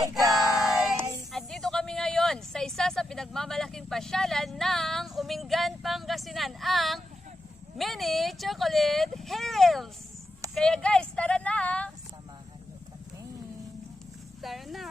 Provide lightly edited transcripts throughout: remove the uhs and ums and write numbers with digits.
Hi guys! Andito kami ngayon sa isa sa pinagmamalaking pasyalan ng Umingan, Pangasinan, ang Mini Chocolate Hills. Kaya guys, tara na! Samahan niyo kami. Tara na!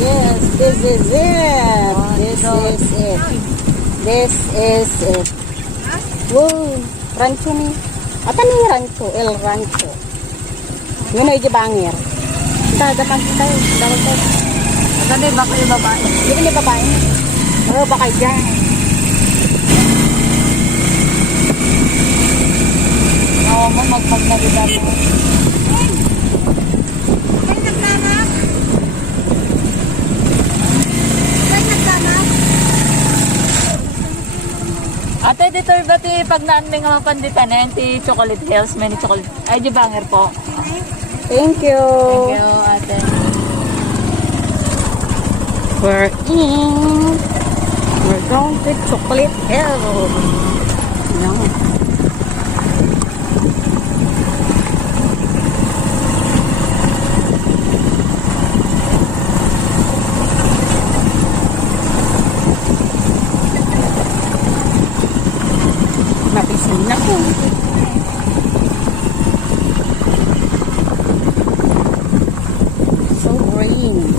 Yes, this is it. This is it. Wow, rancho ni. Ata ni rancho, El Rancho. Yun ay bangir. Dapat tayo, dapat tayo. Maganda ba kayo babae? Hindi ni babae. Pero baka dyan. Oo, magmag na rin ako. Ate, dito ba ti pag naanming ang pandita na yun, ti Chocolate Hills, Mini Chocolate. Ay, di banger po. Thank you. Thank you, ate. We're going to Chocolate Hill. No. Napisin na po. So green.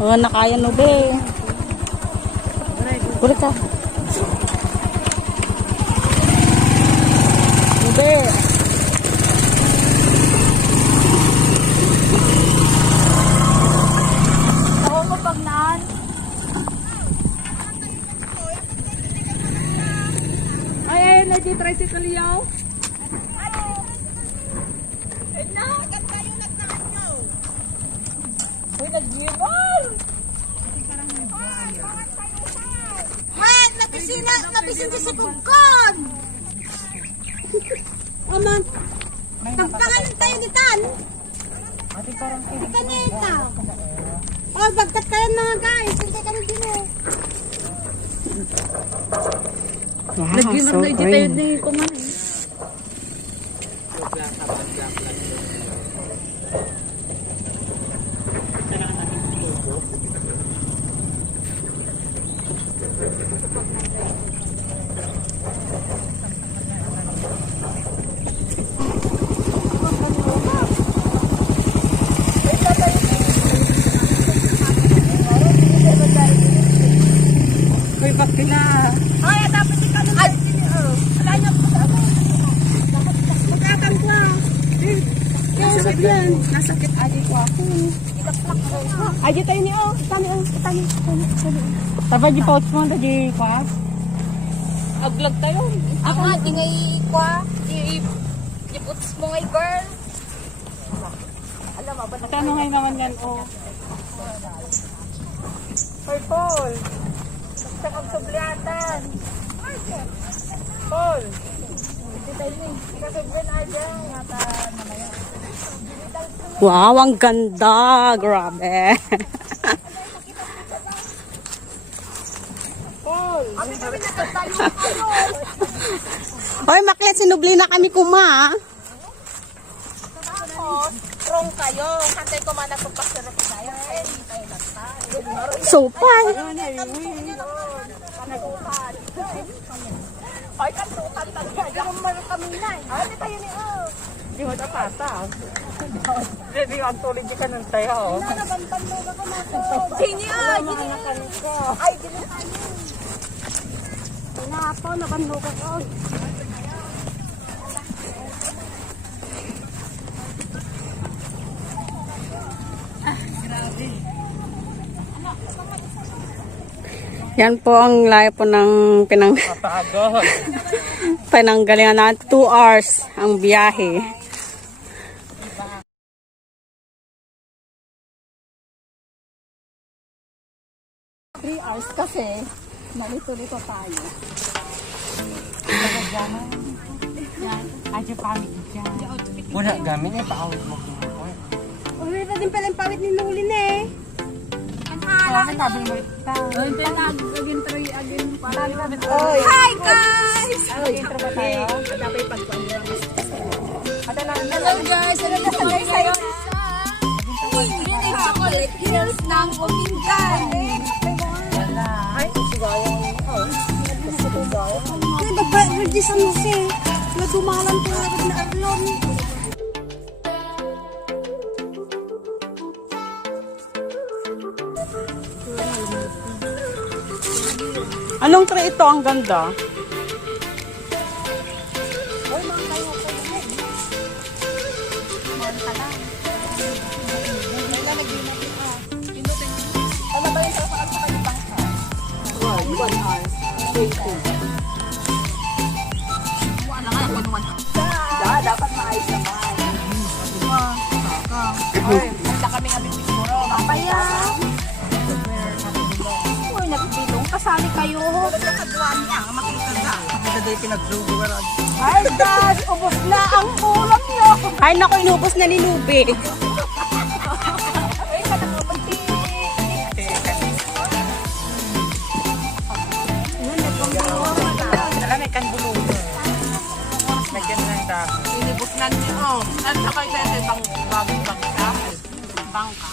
Oh, nakaya no be. Kulit ka. Ube. Ako mo pag naan. Ay, ayun na di tricycle yaw. Uy, nag-liver! Man, napisin sa bugkon. Aman, pagpangalan tayo nitan. Kanita. O, bagkat kayo mga guys. Hindi kami dino. Wow, Nag-liver so na di tayo green. na yung kumain. Uy, bakit na? Ay, dapat ikaw na tayo dino. Wala niya po sa ako. Magkakam ko. Nasakit yan. Nasakit adi ko ako. Adi tayo ni o. Tani o. Tani. Taba di pouch mo. Tadi kwas. Aglag tayo. Ako nga, di ngay ikwa. Iputs mo ngay girl. Alam mo ba? Kano ngayon naman yan o? Purple. Sa pagsubliatan. Paul. Wow, ang ganda. Grabe. Paul. Hoy, maklet, sinubli na kami kuma. Strong kayo. Hantay ko man ako pasirap tayo. Ay, tayo nagtan. Sopay. Ay, kantukan talaga. Yung meron kami na. Ay, di tayo ni O. Di mo na pata. Hindi, ang tulid di ka ng tayo. Nanabantan mo ba ka nato? Sini ay, Ay, gini tayo. Pinapo, nabanlo ka ko. Yan po ang layo po ng pinanggalingan natin. 2 hours ang biyahe. 3 hours kasi nalito-lito tayo. Wala gamin eh, paawit mo. Ulit na din pala yung pawit ni Nuli na eh. Oy! Hi guys! Intro ba tayo? Dapat ipagkuhan nyo lang. Hello guys! Ano na sa ngayon sa Mini Chocolate Hills ng Umingan. Ay, sigayang. Ay, babae, ready sa musi. Nagumalan ko na arlon. Anong tray ito? Ang ganda. Dapat maayos naman. Handa kami nga siguro. Papaya. Uy, nagpilong. Kasali kayo. Nagkakagawa niya. Makita ka. Ito yung pinagluguran. Hi guys! Ubos na ang ulam nyo. Ay, naku, inubos na ni Nubi. Ay, nakapagti. Alam, may kanbulong. Lagyan na ng dahon. Sinibos na niyo. At saka yung bagong bangka. Bangka.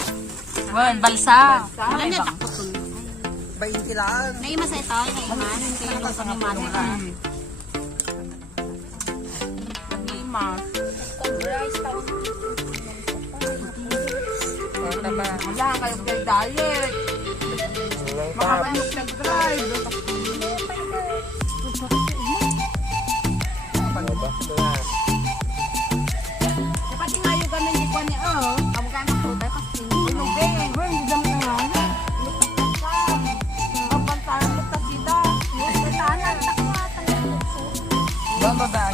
Well, balsa. Alam niya, takputol. 20 lang. Naima sa ito, naima. Hindi yung sa mamata. Lima. Tama. Wala kayo kay diet. Makamanok nag-drive. Ano ba? Dapat nga yung ganun di ko niya. Amo ka na po. Dapat sinulubin. Hindi naman nga. Papantaran mo ta sida. Papantaran. Doon ba ba?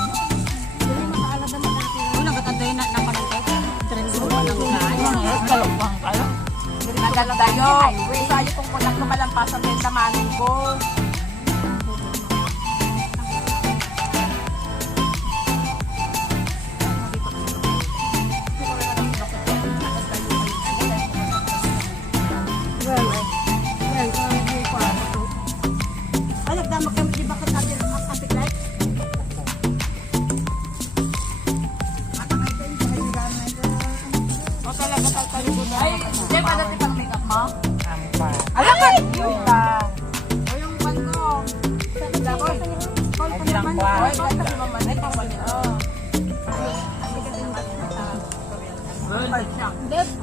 Una, batanday na naman ang kayo. Kalawang kayo. Nagala tayo. Sayo kung kulang lumalampasan din sa manin ko. Ay, nagdamag kami di bakit natin ang kapit-like? O talaga tayo ko na. Ay, di ba dati pang make-up mo? Ampa. Alam ka! Yun ba? O yung pan ko. Dakoy. Ay, bilang kwa. Oy, basta si mama na ito.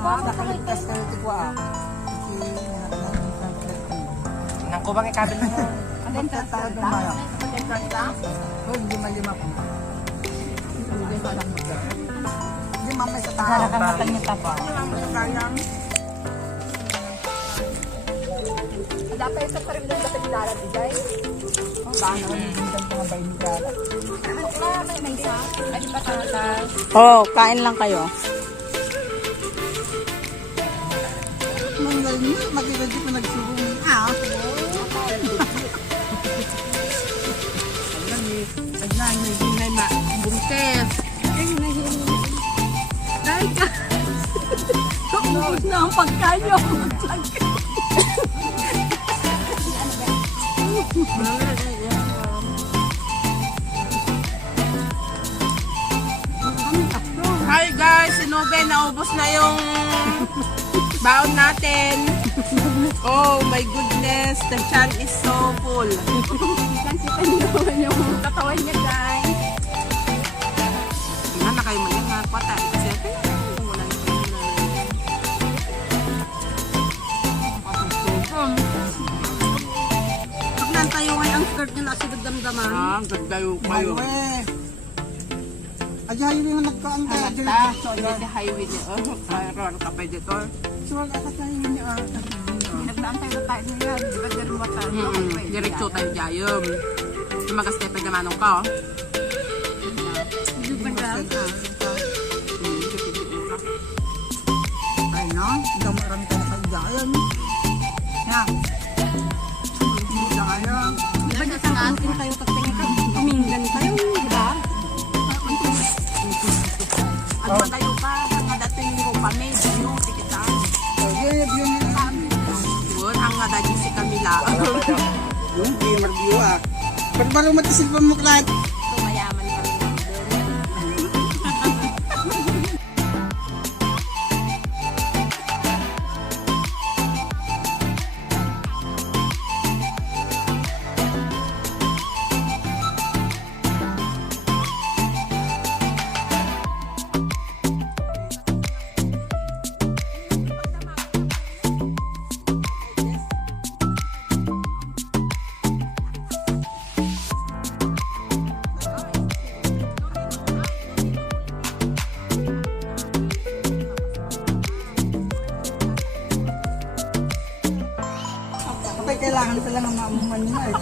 Nakalitas ka ito ko ah. Nang kubang ikabil mo. Ang tawag ng bayo. Uy, lima ko. Lima may sa tao. Nakakamatan niya tapa. Dapat sa parim doon sa pagdala di guys. Paano yung bintan ko nga ba yung gara? May isa. Ay, di patatas. Oh, kain lang kayo. Manggal niyo, magigagi ko nagsurong. Ah, Agnan, hindi na buntes. Ay, ka. Kaubos na ang pagkain niyo. Hi guys, sinube, naubos na yung baon natin. Oh my goodness, the chan is so full. Kita niyo yung katawan niya guys. Tingnan na kayo man yung kwata. Kasi wala na Pag nantayo ngayon ang skirt niya na damdaman. gagdayo kayo. Ajayo yung nagkaantay. Halata, so hindi si highway dito. Mayroon ka pa dito. So, akatayo niya. Nagdaan tayo tayo niya. Di ba dyan mo tayo? Diretso tayo dayom. Lumagas tayo pa namanong ka. Ay, no? Damarang ka na kayo. Yan. natin kayo tatingin ka. Umingan kayo, di ba? At magayo pa, nga dating ko pa may view, tikitan. Yun, ang nga dati si Camila. Hindi mag-view ah. Ba't ba rumatisin pa mo, Clyde? Tumayaman kami ng doon. Kapag kailangan sila ng maamuhan nyo eh.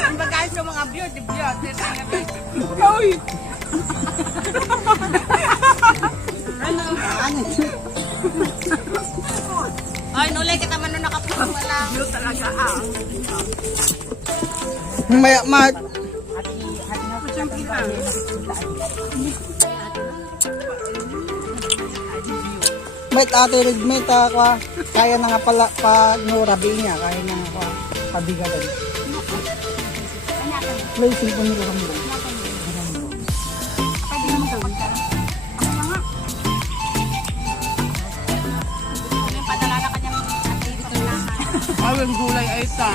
Ang bagay sa mga beauty. Uy! Ay, nulay kita man nung nakapuno wala. View talaga ah. Maya, may ate rig may ta kwa kaya na nga pala pa no rabi niya kaya na nga kwa pabigalan. May silpon ni Rambo. May padala na kanyang ate ito na. Ay, ang gulay ay ita.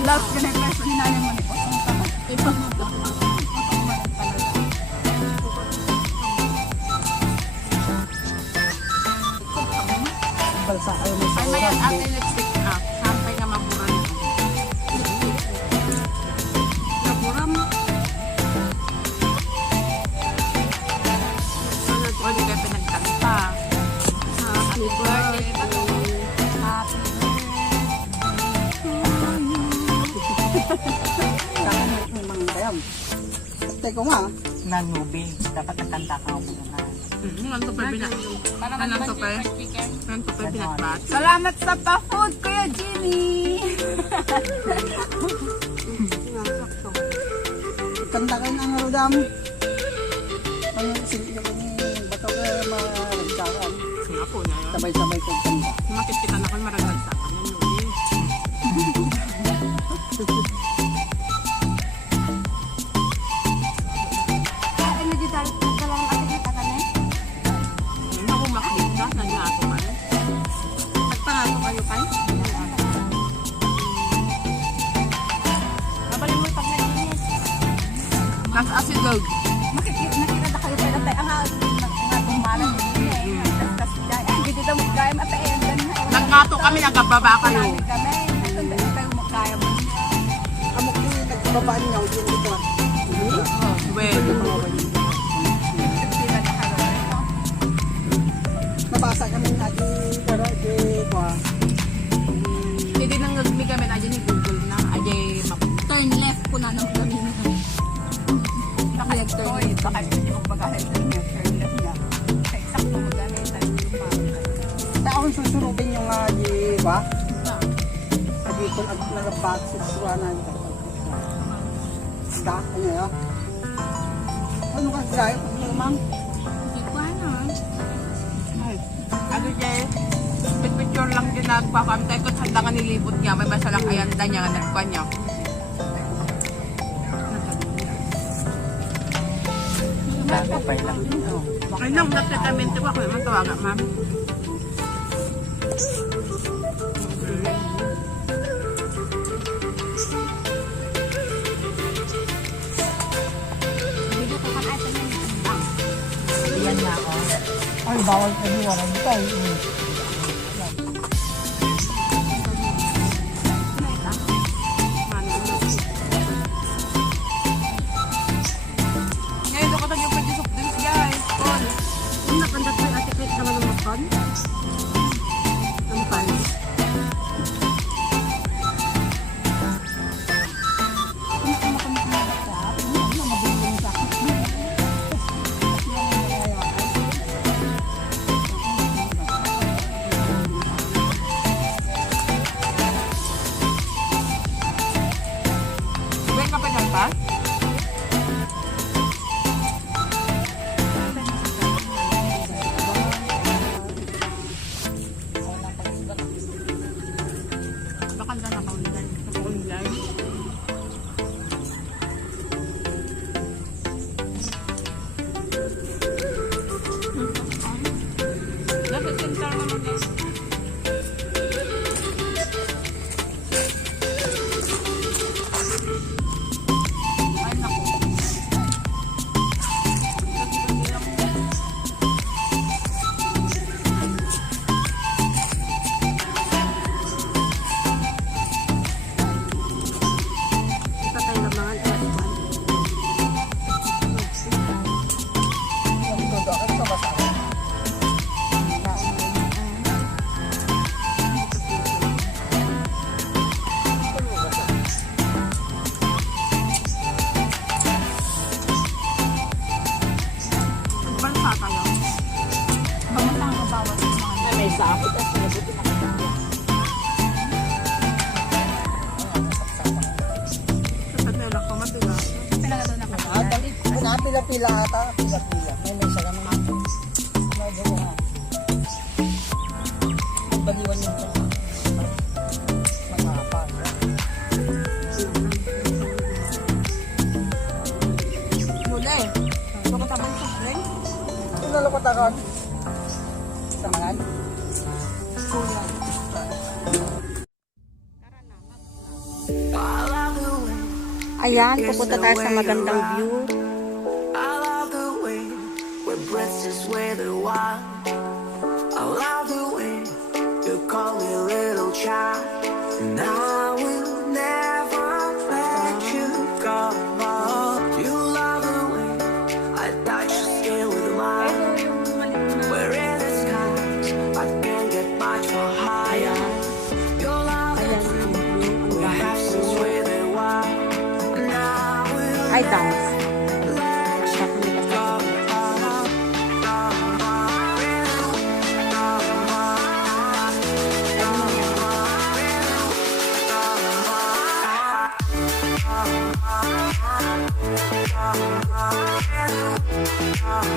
Love ka na person ni nanay mo. Ipag mo to. Balsa kayo may Ay, may ate lipstick ah. Sampay nga maburan. Naburam. O, di kayo pinagkanta. Happy birthday to you. may mga bayam. Teko ma. Nanubi. Dapat nakanta ka mo na. Nanto pa pinagbat. Salamat sa pa-food, Kuya Jimmy! Kanta kayo ng rodam. Ang silpi ko ni bato ka maragsakan. Nga po na yun. Sabay-sabay ko kanta. Makit kita na kayo maragad sa kanya. Ano dito tayo nagdala ng ate kita ka na? Hindi ako maklit ka. Nag-ato ka na. Nagpangato kayo kayo? Mabalin mo pag nag-inis. Nag-asidog. Nakita kayo pero tayo ang bumalan din eh. Tapos dahil hindi dito magkaya mataendan na. Nagkato kami, nagkababa kayo. Kami, natanda tayo magkaya mo. Amok ni nagbabaan niya yung dito. Well, Nabasa kami na di pero di kwa. hindi nang nagmi kami na dyan ni Google na. Ajay, Turn left po na ng kami. naka-turn. Baka hindi ko pag-ahay sa inyo. Turn left niya. Eksakto mag-ahay tayo yung Taon susurubin yung di ba? Adi ko nagbabat sa suwanan. Sta, ano yun? Ano ka gaya? Ma'am? Hindi ko ano. Ano dyan, picture lang din nagpakamtay ko. Handa ka nilibot niya. May masalang ayanda niya. Nagpa niya. Nakapay lang. Ay nang nagtatamento ko. Ako naman tawaga, ma'am. Hindi ko kakata na yung Yan na ako. Ay, bawal ka di waran tayo. Ngayon ako tayo pwede soft drinks, guys. Paul. Kung nakandat mo yung ate Kate naman ng makon. Ang panis. may sakot at sinabuti na. Kapatulak ko matiga. Pila-pila ata. Pila-pila. May isa kami. Baliwan yung matapa. Mula eh. Pagkataban sa friend. Kung nalukot ako. Samahan. Ayan, pupunta tayo sa magandang view. I love the way where breath is where the wild. I love the way you call me little child, and I will never let you go. You love the way I touch your skin with mine. We're in the skies, I can't get much more higher. You love the dream we have since we're the wild, and I will Ay, dance. let you go.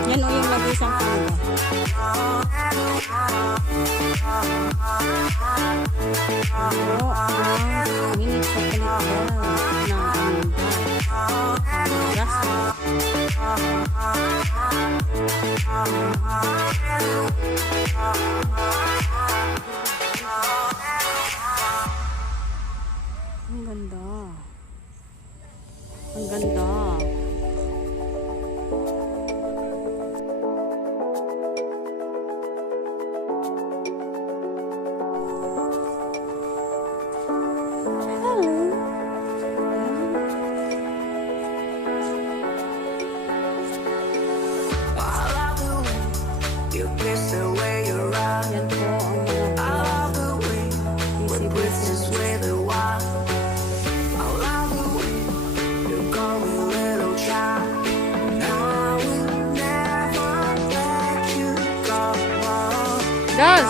Yan o yung mag-isang kanila. Ito ang mini chocolate bar na ang ganda. Ang ganda. You kiss the way you run. Yan po ang mga I love the way when breath is where the wild. I love the way you call me little child. And I will never let you go. Guys!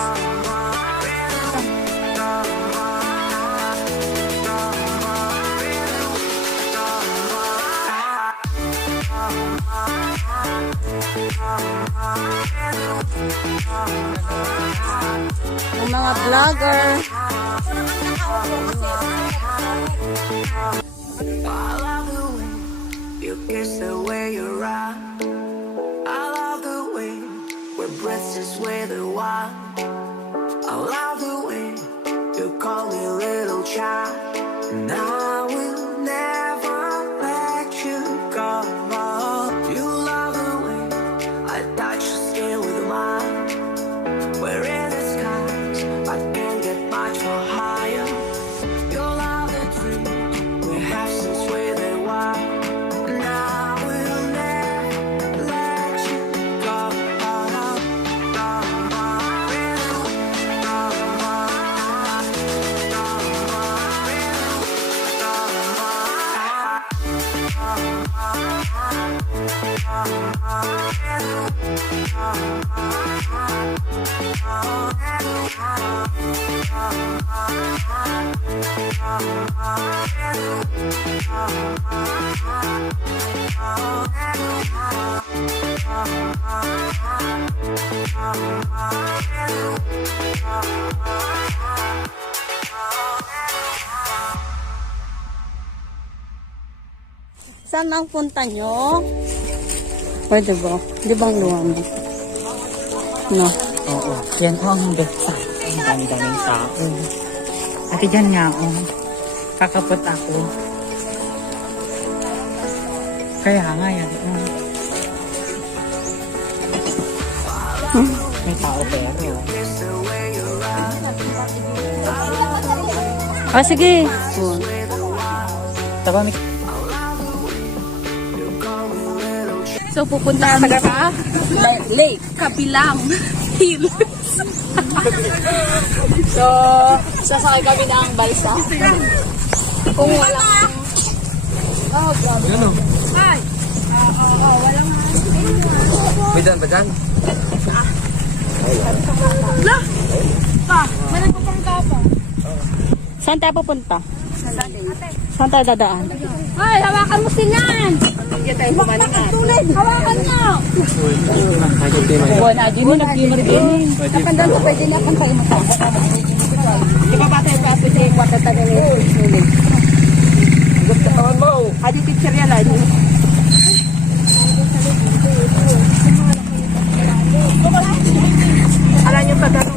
Yung mga vlogger. I love the way you kiss the way you run. I love the way where breath is where the wild. I love the way you call me little child, and I will never let you go. You love the way I touch your skin with mine. We're in the skies, I can't get much more higher. You love the dream we have since we're the wild, and I will never let you go. Saan ang punta nyo? Pwede ba? Di bang luwang mo? No. Oo. Yan po ang besta. Ang dami-daming tao. Ate dyan nga ako. Kakapot ako. Kaya nga yan. May tao pero. Ah, sige. Oh. Taba may... So, pupunta kami sa lake, Kabilang Hills. So, sasakay kami ng balsa. Kung walang... Oh, grabe. Ay! Oo, walang... May daan ba dyan? Saan tayo pupunta? Saan tayo dadaan? Ay, hawakan mo sinan! Hawakan mo! Buwan na, di mo nag-gimmer din. Nakandang sa pwede na kang tayo matapos. Di ba batay pa po siya yung kwata tayo ni Adi teacher yan lagi. Alam niyo pag ano?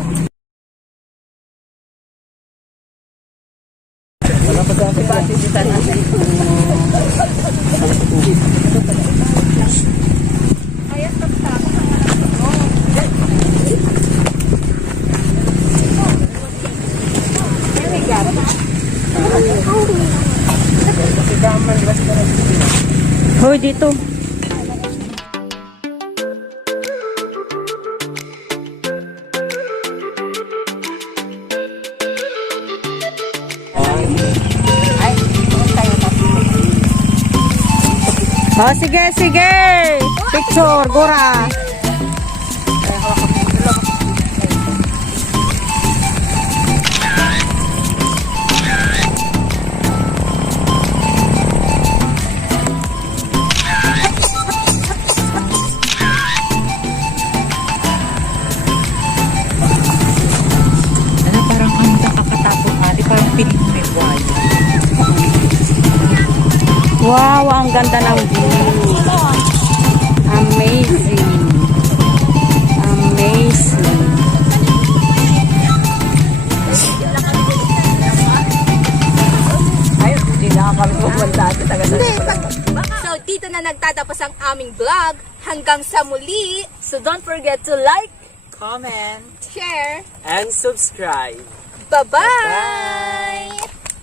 Hoy, dito. Oh, sige, sige. Picture, gura. Ano, parang ang nakakatakot ate, parang piling may buhaya. Wow, ang ganda ng view. Amazing. Amazing. Ay, hindi na kami pupunta ate. So, dito na nagtatapos ang aming vlog. Hanggang sa muli. So, don't forget to like, Comment share, and subscribe. bye-bye!